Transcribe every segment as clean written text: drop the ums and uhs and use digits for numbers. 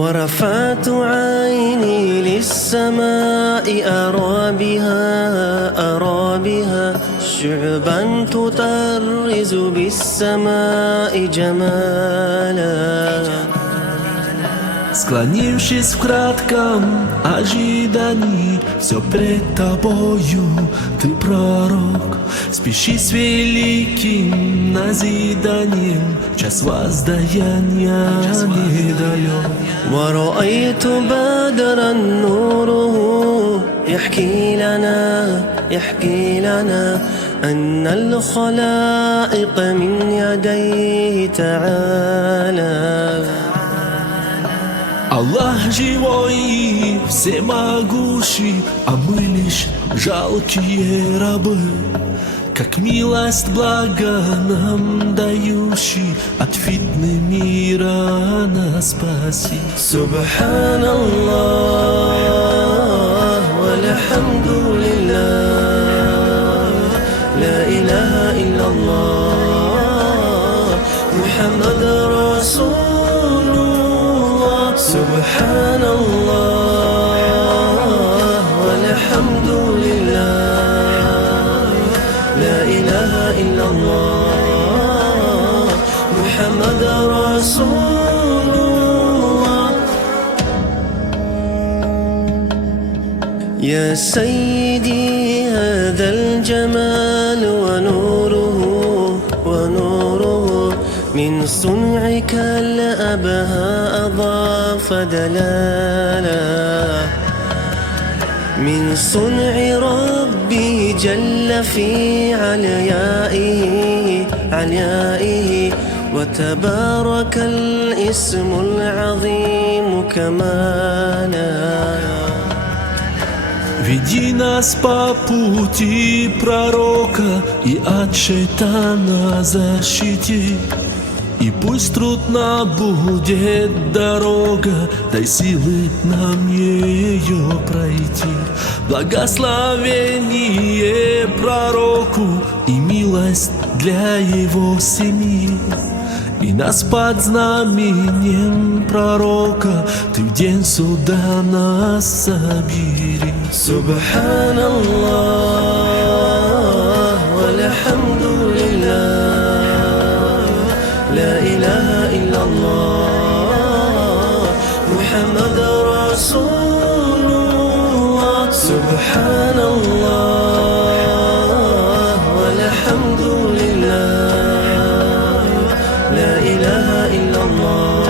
ورفعت عيني للسماء أرى بها شعبا تطرز بالسماء جمالا. Склонившись в кратком ожидании, все пред тобою, ты пророк. Спеши с великим назиданием, час воздаяния недалек. ورأيت بدرا نوره يحكي لنا أن الخلائق من يديه تعالى. Аллах живой и всемогущий, а мы лишь жалкие рабы. Как милость блага нам дающий, от фитны мира нас спаси. Субханаллах вальхамдулиллах, ла илаха илляллах, Мухаммад Расулуллах. Субханаллах вальхамдулиллах, لا إله إلا الله محمد رسول الله. يا سيدي هذا الجمال ونوره من صنعك الأبهى أضاف دلالا. من صنع ربي جل في عليائه وتبارك الاسم العظيم كمالا. Веди нас по пути пророка и от шайтана защити. И пусть трудна будет дорога, дай силы нам ее пройти. Благословение пророку и милость для его семьи. И нас под знаменем пророка ты в день суда нас собери. Субханаллах вальхамдулиллах, لا إله إلا الله محمد رسول الله. سبحان الله والحمد لله، لا إله إلا الله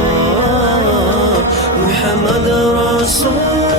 محمد رسول الله.